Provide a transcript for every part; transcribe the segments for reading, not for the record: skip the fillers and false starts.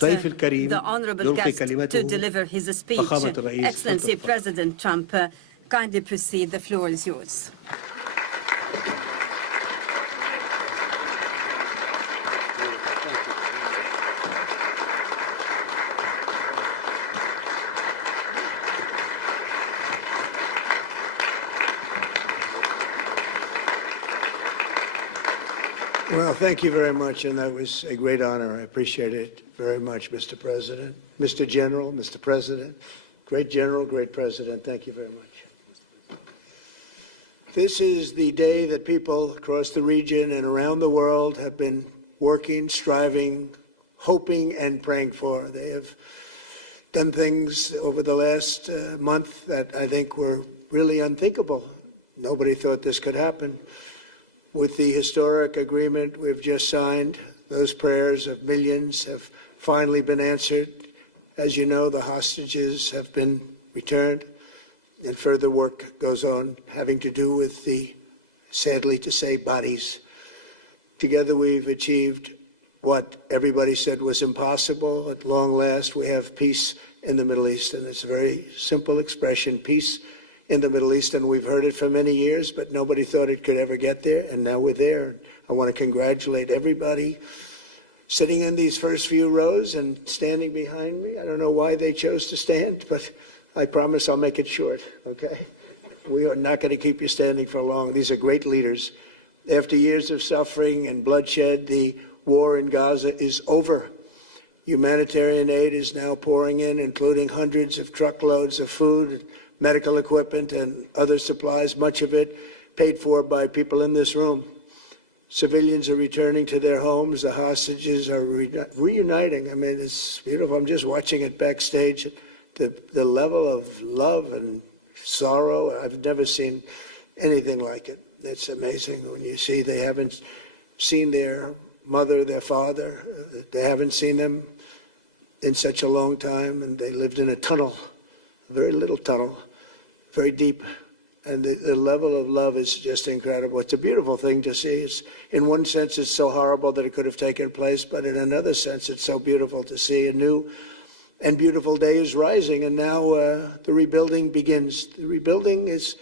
الضيف الكريم the honorable يلقي guest to كلمته deliver his speech. فخامة الرئيس. Excellency President Trump, kindly proceed. The floor is yours. Well, thank you very much, and that was a great honor. I appreciate it very much, Mr. President. Mr. General, Mr. President, great General, great President, thank you very much. This is the day that people across the region and around the world have been working, striving, hoping, and praying for. They have done things over the last month that I think were really unthinkable. Nobody thought this could happen. With the historic agreement we've just signed, those prayers of millions have finally been answered. As you know, the hostages have been returned, and further work goes on having to do with the, sadly to say, bodies. Together we've achieved what everybody said was impossible. At long last, we have peace in the Middle East, and it's a very simple expression, peace in the Middle East, and we've heard it for many years, but nobody thought it could ever get there, and now we're there. I want to congratulate everybody sitting in these first few rows and standing behind me. I don't know why they chose to stand, but I promise I'll make it short, okay? We are not going to keep you standing for long. These are great leaders. After years of suffering and bloodshed, the war in Gaza is over. Humanitarian aid is now pouring in, including hundreds of truckloads of food, medical equipment, and other supplies, much of it paid for by people in this room. Civilians are returning to their homes. The hostages are reuniting. I mean, it's beautiful. I'm just watching it backstage. The level of love and sorrow, I've never seen anything like it. It's amazing when you see they haven't seen their mother, their father. They haven't seen them in such a long time, and they lived in a tunnel, a very little tunnel, very deep, and the level of love is just incredible. It's a beautiful thing to see. In one sense, it's so horrible that it could have taken place, but in another sense, it's so beautiful to see. A new and beautiful day is rising, and now the rebuilding begins. The rebuilding is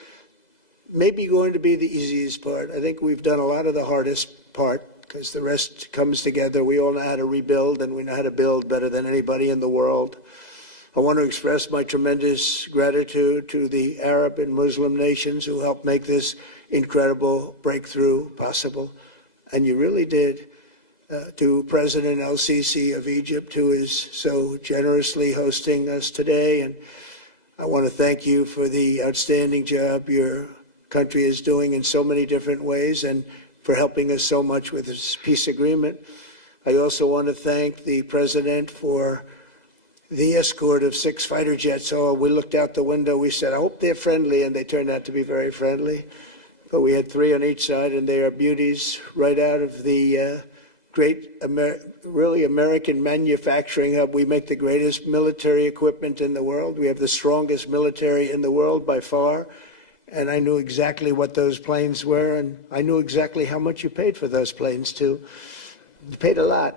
maybe going to be the easiest part. I think we've done a lot of the hardest part, because the rest comes together. We all know how to rebuild, and we know how to build better than anybody in the world. I want to express my tremendous gratitude to the Arab and Muslim nations who helped make this incredible breakthrough possible. And you really did. To President El-Sisi of Egypt, who is so generously hosting us today. And I want to thank you for the outstanding job your country is doing in so many different ways and for helping us so much with this peace agreement. I also want to thank the President for the escort of 6 fighter jets. Oh, we looked out the window, we said, I hope they're friendly, and they turned out to be very friendly. But we had 3 on each side, and they are beauties right out of the great, really American manufacturing hub. We make the greatest military equipment in the world. We have the strongest military in the world by far. And I knew exactly what those planes were, and I knew exactly how much you paid for those planes, too. You paid a lot,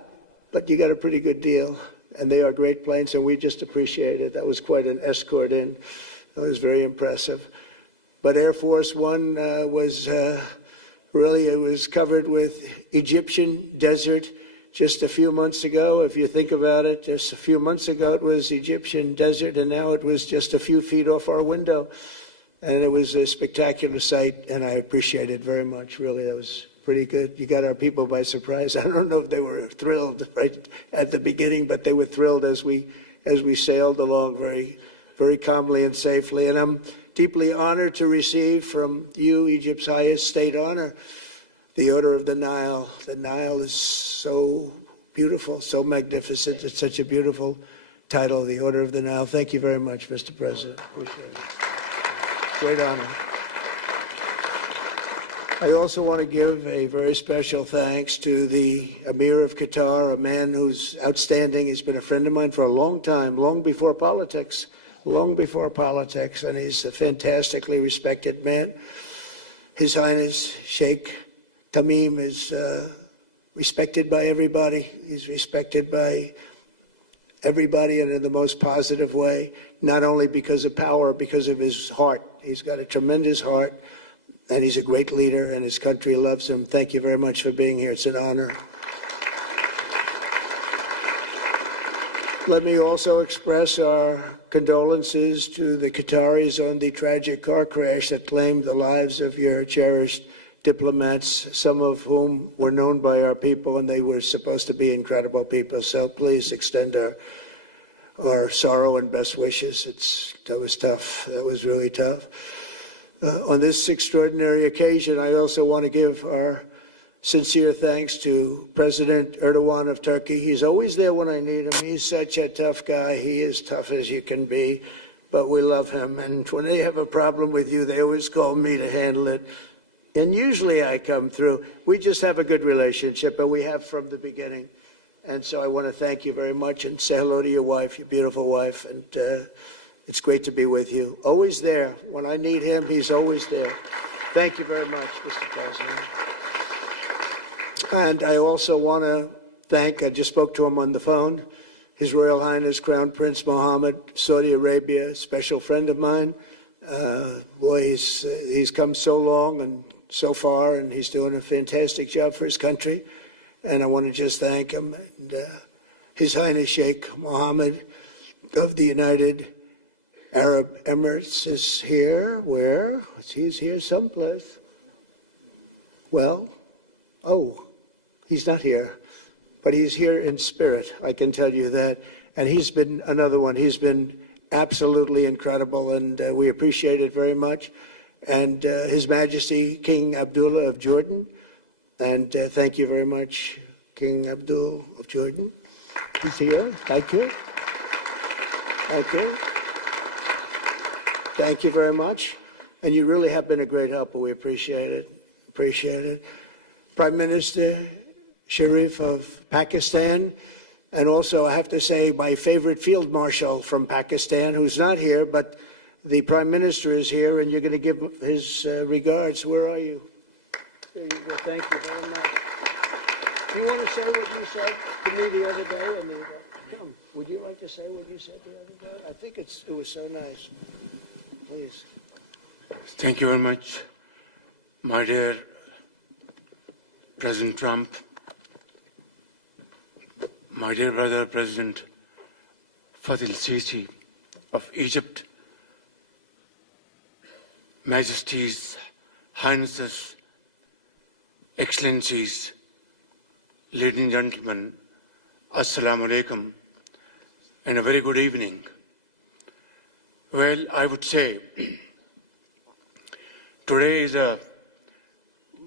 but you got a pretty good deal. And they are great planes, and we just appreciate it. That was quite an escort in. It was very impressive. But Air Force One was really, it was covered with Egyptian desert just a few months ago. If you think about it, just a few months ago it was Egyptian desert, and now it was just a few feet off our window. And it was a spectacular sight, and I appreciate it very much. Really, that was pretty good. You got our people by surprise. I don't know if they were thrilled right at the beginning, but they were thrilled as we sailed along very, very calmly and safely. And I'm deeply honored to receive from you, Egypt's highest state honor, the Order of the Nile. The Nile is so beautiful, so magnificent. It's such a beautiful title, the Order of the Nile. Thank you very much, Mr. President. Appreciate it. Great honor. I also want to give a very special thanks to the Emir of Qatar, a man who's outstanding. He's been a friend of mine for a long time, long before politics, and he's a fantastically respected man. His Highness Sheikh Tamim is respected by everybody. He's respected by everybody and in the most positive way, not only because of power, because of his heart. He's got a tremendous heart, and he's a great leader, and his country loves him. Thank you very much for being here. It's an honor. Let me also express our condolences to the Qataris on the tragic car crash that claimed the lives of your cherished diplomats, some of whom were known by our people, and they were supposed to be incredible people. So please extend our sorrow and best wishes. That was tough. That was really tough. On this extraordinary occasion, I also want to give our sincere thanks to President Erdogan of Turkey. He's always there when I need him. He's such a tough guy. He is tough as you can be, but we love him. And when they have a problem with you, they always call me to handle it. And usually I come through. We just have a good relationship, and we have from the beginning. And so I want to thank you very much and say hello to your wife, your beautiful wife. And it's great to be with you. Always there. When I need him, he's always there. Thank you very much, Mr. President. And I also want to thank, I just spoke to him on the phone, His Royal Highness Crown Prince Mohammed, Saudi Arabia, special friend of mine. Boy, he's come so long and so far, and he's doing a fantastic job for his country. And I want to just thank him. And His Highness Sheikh Mohammed of the United Arab Emirates is here. Where? He's here someplace. Well, he's not here, but he's here in spirit, I can tell you that. And he's been another one. He's been absolutely incredible, and we appreciate it very much. And His Majesty King Abdullah of Jordan, and thank you very much, King Abdul of Jordan. He's here. Thank you. Thank you. Thank you very much. And you really have been a great helper. We appreciate it. Appreciate it. Prime Minister Sharif of Pakistan, and also I have to say my favorite Field Marshal from Pakistan, who's not here, but the Prime Minister is here, and you're going to give his regards. Where are you? There you go. Thank you very much. Do you want to say what you said to me the other day? Come. Would you like to say what you said the other day? I think it was so nice. Please. Thank you very much, my dear President Trump, my dear brother President Fath el-Sisi of Egypt, Majesties, Highnesses, Excellencies, ladies and gentlemen, Assalamu alaikum, and a very good evening. Well, I would say today is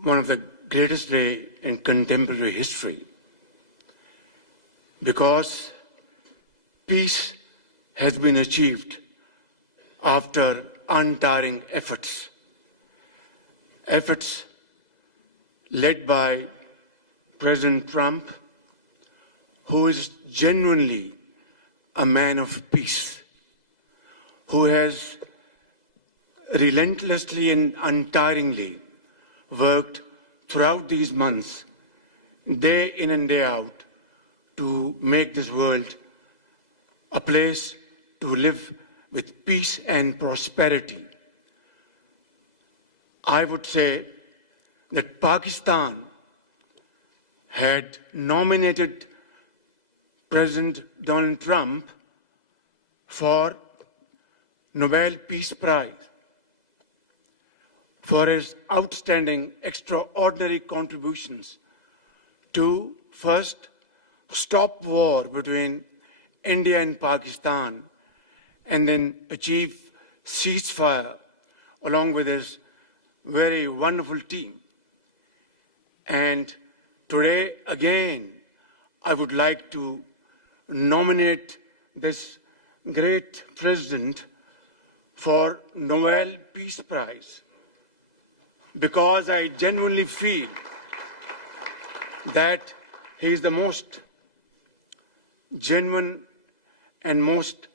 one of the greatest days in contemporary history, because peace has been achieved after untiring efforts led by President Trump, who is genuinely a man of peace, who has relentlessly and untiringly worked throughout these months, day in and day out, to make this world a place to live with peace and prosperity. I would say that Pakistan had nominated President Donald Trump for Nobel Peace Prize for his outstanding, extraordinary contributions to first stop war between India and Pakistan, and then achieve ceasefire along with his very wonderful team. And today, again, I would like to nominate this great president for Nobel Peace Prize, because I genuinely feel that he is the most genuine and most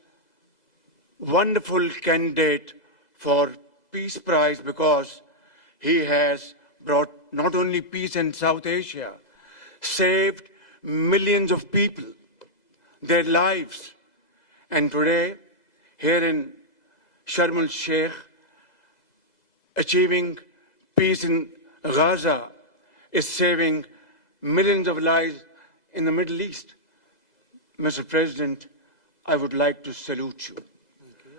wonderful candidate for Peace Prize, because he has brought not only peace in South Asia, saved millions of people their lives. And today, here in Sharm el-Sheikh, achieving peace in Gaza is saving millions of lives in the Middle East. Mr. President, I would like to salute you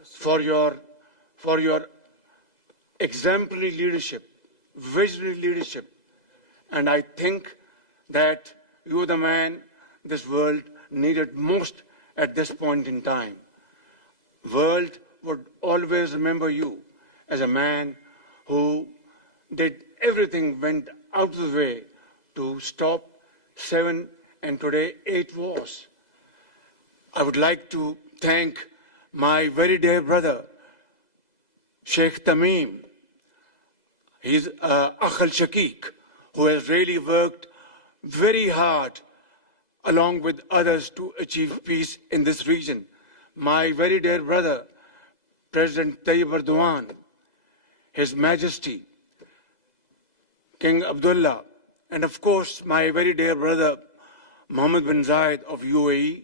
for your exemplary leadership, visionary leadership. And I think that you're the man this world needed most at this point in time. World would always remember you as a man who did everything, went out of the way to stop 7 and today 8 wars. I would like to thank my very dear brother, Sheikh Tamim. He's Akh al-Shaqiq, who has really worked very hard along with others to achieve peace in this region. My very dear brother, President Tayyip Erdogan, His Majesty, King Abdullah, and of course my very dear brother, Mohammed bin Zayed of UAE,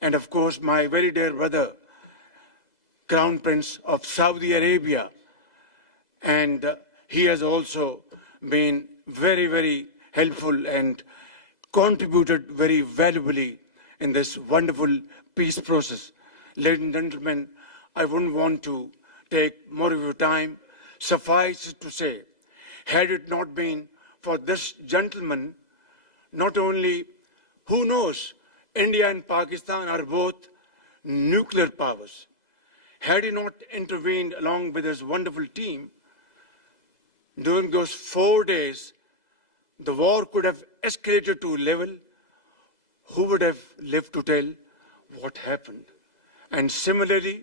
and of course my very dear brother, Crown Prince of Saudi Arabia. And he has also been very, very helpful and contributed very valuably in this wonderful peace process. Ladies and gentlemen, I wouldn't want to take more of your time. Suffice it to say, had it not been for this gentleman, not only, who knows, India and Pakistan are both nuclear powers. Had he not intervened along with his wonderful team, during those 4 days, the war could have escalated to a level. Who would have lived to tell what happened? And similarly,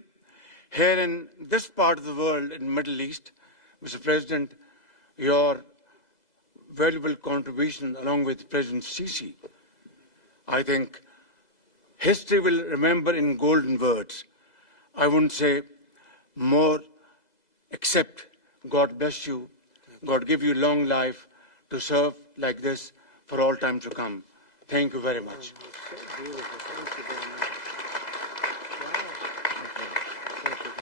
here in this part of the world, in the Middle East, Mr. President, your valuable contribution along with President Sisi, I think history will remember in golden words. I wouldn't say more, except God bless you, God give you long life to serve like this for all time to come. Thank you very much.